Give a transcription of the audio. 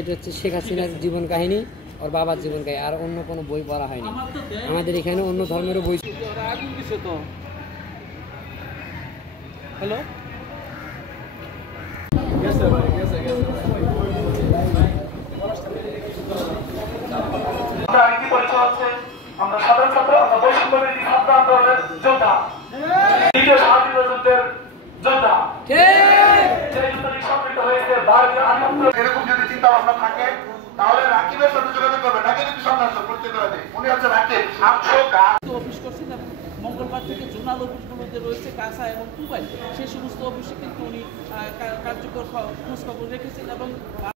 এটা হচ্ছে শেখ হাসিনার জীবন কাহিনী, ওর বাবার জীবন কাহিনী, আর অন্য কোনো বই পড়া হয়নি। আমাদের এখানে অন্য ধর্মেরও বই। হ্যালো, আমরা সাধারণ ছাত্র, আমরা বৈষম্য বিরোধী ছাত্র আন্দোলনের যোদ্ধা, দ্বিতীয় স্বাধীনতা যুদ্ধের যোদ্ধা। এরকম যদি চিন্তা ভাবনা থাকে তাহলে রাকিবের সাথে যোগাযোগ করবেন। রাকিব একটু সামনে আসো, পরিচয় করে দিই। উনি হচ্ছে রাকিব। অফিস করছেন এবং মঙ্গলবার থেকে জোনাল অফিসগুলোতে রয়েছে কাঁসা এবং মোবাইল, সেই সমস্ত অফিসে কিন্তু উনি কার্যকর খোঁজ খবর রেখেছেন এবং